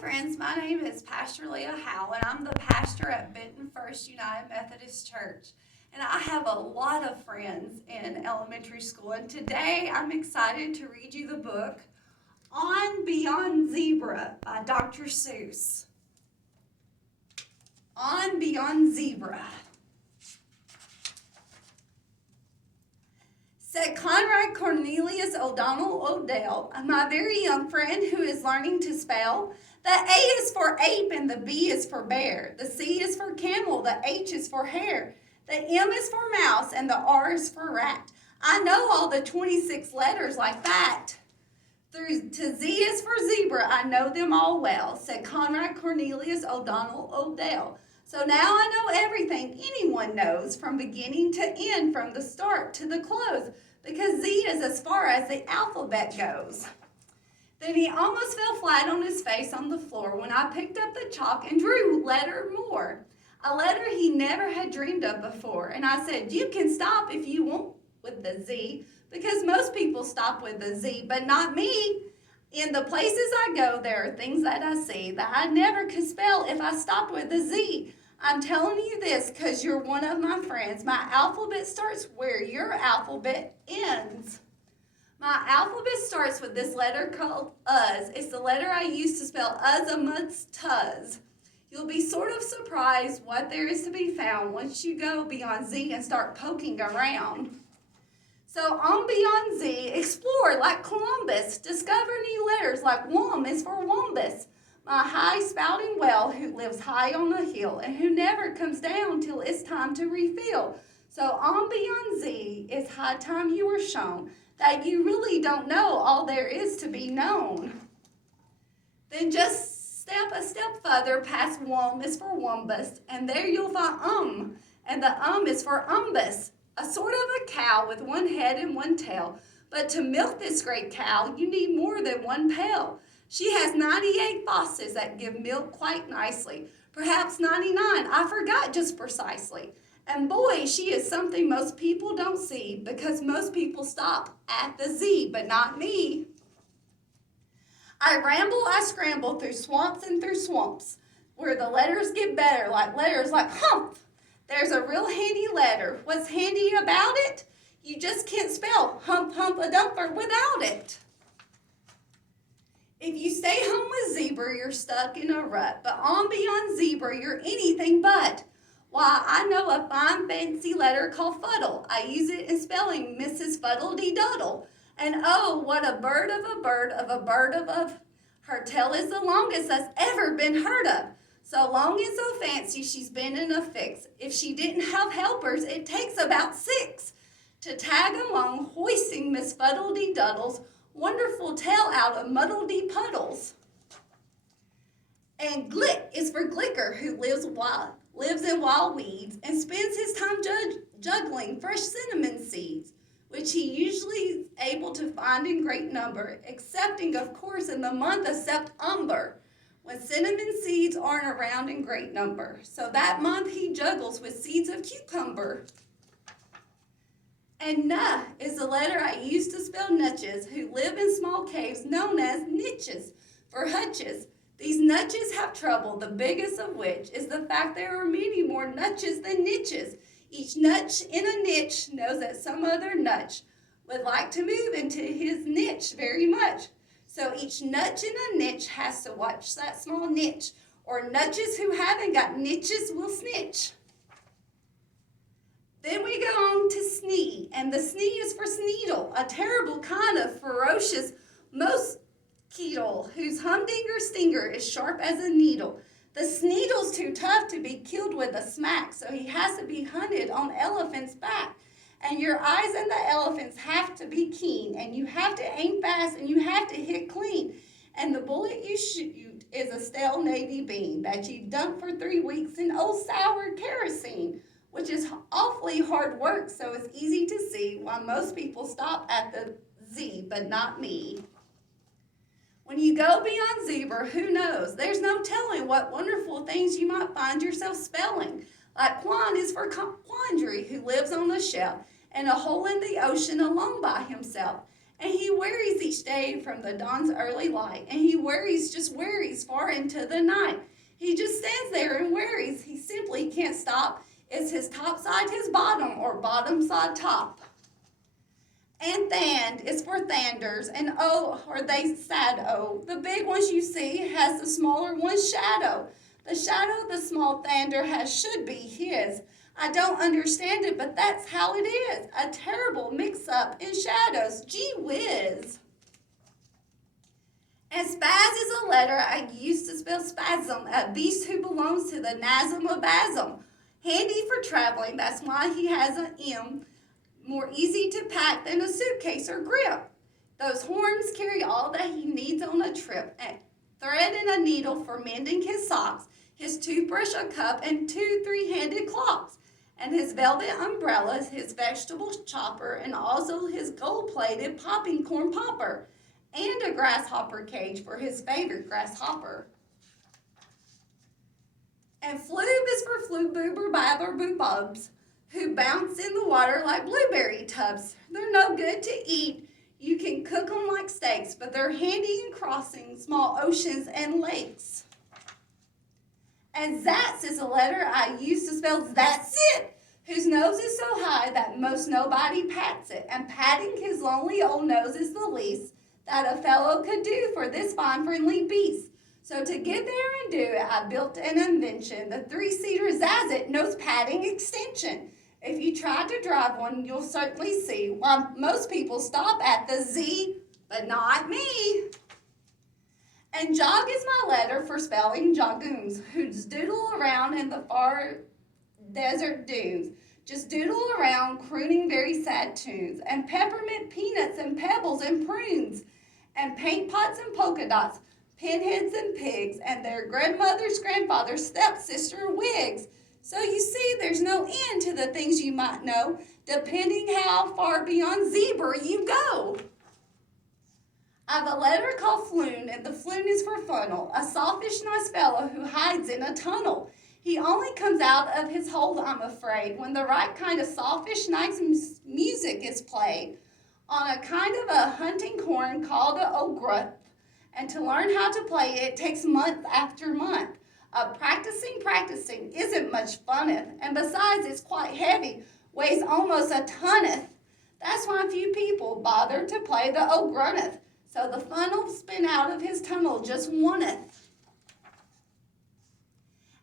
friends. My name is Pastor Leah Howe, and I'm the pastor at Benton First United Methodist Church. And I have a lot of friends in elementary school, and today I'm excited to read you the book On Beyond Zebra by Dr. Seuss. On Beyond Zebra. Said Conrad Cornelius O'Donnell Odell, my very young friend who is learning to spell. The A is for ape and the B is for bear. The C is for camel, the H is for hare. The M is for mouse and the R is for rat. I know all the 26 letters like that. Through to Z is for zebra, I know them all well, said Conrad Cornelius O'Donnell Odell. So now I know everything anyone knows from beginning to end, from the start to the close, because Z is as far as the alphabet goes. Then he almost fell flat on his face on the floor when I picked up the chalk and drew letter more, a letter he never had dreamed of before. And I said, you can stop if you want with the Z, because most people stop with the Z, but not me. In the places I go, there are things that I see that I never could spell if I stopped with the Z. I'm telling you this because you're one of my friends. My alphabet starts where your alphabet ends. My alphabet starts with this letter called Uz. It's the letter I use to spell Uz amongst Tuz. You'll be sort of surprised what there is to be found once you go beyond Z and start poking around. So on beyond Z, explore like Columbus. Discover new letters like Wom is for Wombus. My high-spouting well who lives high on the hill and who never comes down till it's time to refill. So on beyond Z, it's high time you were shown that you really don't know all there is to be known. Then just step a step further past Wom is for Wombus, and there you'll find and the is for umbus, a sort of a cow with one head and one tail. But to milk this great cow, you need more than one pail. She has 98 faucets that give milk quite nicely. Perhaps 99, I forgot just precisely. And boy, she is something most people don't see, because most people stop at the Z, but not me. I ramble, I scramble through swamps and through swamps, where the letters get better, like letters like humph. There's a real handy letter. What's handy about it? You just can't spell hump, hump, a dumper without it. If you stay home with zebra, you're stuck in a rut. But on beyond zebra, you're anything but. Why, I know a fine fancy letter called fuddle. I use it in spelling Mrs. Fuddle-dee-Duddle. And oh, what a bird of a bird of a bird of. Her tail is the longest that's ever been heard of. So long and so fancy she's been in a fix. If she didn't have helpers, it takes about 6 to tag along, hoisting Miss Fuddle-dee-Duddle's wonderful tail out of muddle-dee puddles. And Glick is for Glicker, who lives in wild weeds and spends his time juggling fresh cinnamon seeds, which he usually is able to find in great number, excepting, of course, in the month of September, when cinnamon seeds aren't around in great number. So that month he juggles with seeds of cucumber. And Nuh is the letter I use to spell nutches, who live in small caves known as niches for hutches. These nutches have trouble, the biggest of which is the fact there are many more nutches than niches. Each nutch in a niche knows that some other nutch would like to move into his niche very much. So each nutch in a niche has to watch that small niche, or nutches who haven't got niches will snitch. Then we go on to Snee, and the Snee is for Sneedle, a terrible kind of ferocious mosquito whose humdinger stinger is sharp as a needle. The Sneedle's too tough to be killed with a smack, so he has to be hunted on elephant's back. And your eyes and the elephant's have to be keen, and you have to aim fast, and you have to hit clean. And the bullet you shoot is a stale navy bean that you dunk for 3 weeks in old sour kerosene, which is awfully hard work, so it's easy to see why most people stop at the Z, but not me. When you go beyond zebra, who knows? There's no telling what wonderful things you might find yourself spelling. Like Quan is for quandary, who lives on a shelf in a hole in the ocean alone by himself. And he worries each day from the dawn's early light. And he worries far into the night. He just stands there and worries. He simply can't stop. Is his top side his bottom or bottom side top? And thand is for thanders, and oh, are they sad, oh. The big ones you see has the smaller one's shadow. The shadow the small thander has should be his. I don't understand it, but that's how it is. A terrible mix-up in shadows. Gee whiz. And spaz is a letter I used to spell spasm, a beast who belongs to the nasum of basm. Handy for traveling, that's why he has an M. More easy to pack than a suitcase or grip. Those horns carry all that he needs on a trip. A thread and a needle for mending his socks, his toothbrush, a cup, and 2 three-handed clocks. And his velvet umbrellas, his vegetable chopper, and also his gold-plated popping corn popper, and a grasshopper cage for his favorite grasshopper. And floob is for floober bather boobubs, who bounce in the water like blueberry tubs. They're no good to eat. You can cook them like steaks, but they're handy in crossing small oceans and lakes. And Zats is a letter I used to spell that's it, whose nose is so high that most nobody pats it, and patting his lonely old nose is the least that a fellow could do for this fine friendly beast. So to get there and do it, I built an invention, the 3-seater Zazzit nose padding extension. If you try to drive one, you'll certainly see why most people stop at the Z, but not me. And jog is my letter for spelling jogoons, who doodle around in the far desert dunes. Just doodle around, crooning very sad tunes, and peppermint peanuts and pebbles and prunes, and paint pots and polka dots, pinheads and pigs, and their grandmother's grandfather's stepsister wigs. So you see, there's no end to the things you might know, depending how far beyond zebra you go. I have a letter called Floon, and the floon is for funnel, a softish nice fellow who hides in a tunnel. He only comes out of his hole, I'm afraid, when the right kind of softish nice music is played on a kind of a hunting horn called a ogruth. And to learn how to play it takes month after month. Practicing isn't much funneth, and besides it's quite heavy, weighs almost a tonneth. That's why few people bother to play the ogrunneth. So the funnel spin out of his tunnel just oneth.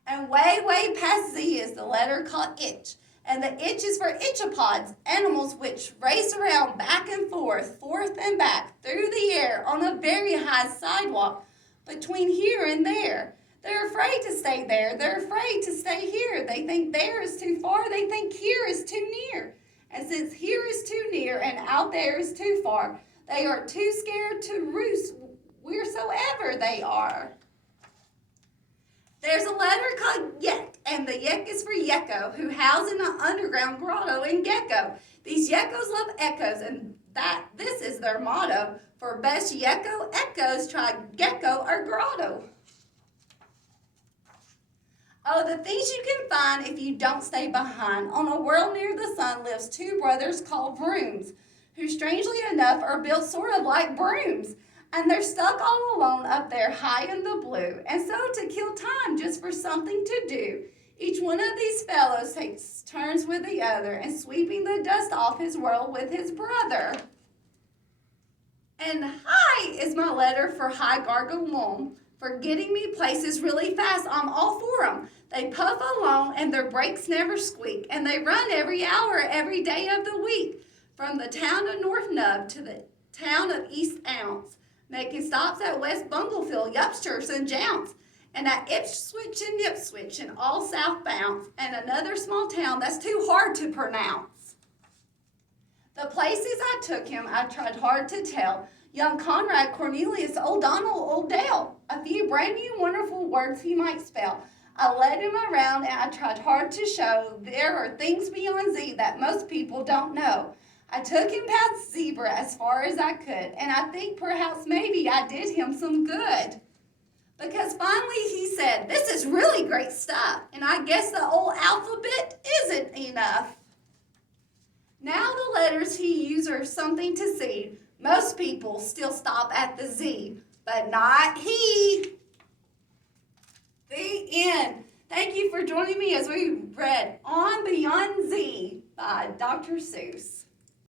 And way past Z is the letter called itch. And the itch is for itchopods, animals which race around back and forth and back, through the air, on a very high sidewalk, between here and there. They're afraid to stay there. They're afraid to stay here. They think there is too far. They think here is too near. And since here is too near and out there is too far, they are too scared to roost wheresoever they are. There's a letter called Yek, and the Yek is for Yekko, who house in an underground grotto in Gecko. These Yekkos love echoes, and this is their motto. For best Yekko echoes, try Gecko or Grotto. Oh, the things you can find if you don't stay behind. On a world near the sun lives 2 brothers called Brooms, who strangely enough are built sort of like brooms. And they're stuck all alone up there high in the blue. And so to kill time just for something to do, each one of these fellows takes turns with the other and sweeping the dust off his world with his brother. And hi is my letter for High Gargalum, for getting me places really fast. I'm all for 'em. They puff along and their brakes never squeak, and they run every hour, every day of the week, from the town of North Nub to the town of East Ounce, making stops at West Bunglefield, Yupsters, and Jounce, and at Ipswich and Ipswich, and all southbound, and another small town that's too hard to pronounce. The places I took him, I tried hard to tell. Young Conrad, Cornelius, O'Donnell, O'Dale, a few brand new wonderful words he might spell. I led him around and I tried hard to show there are things beyond Z that most people don't know. I took him past zebra as far as I could, and I think perhaps maybe I did him some good. Because finally he said, "This is really great stuff, and I guess the old alphabet isn't enough." Now the letters he used are something to see. Most people still stop at the Z, but not he. The end. Thank you for joining me as we read On Beyond Z by Dr. Seuss.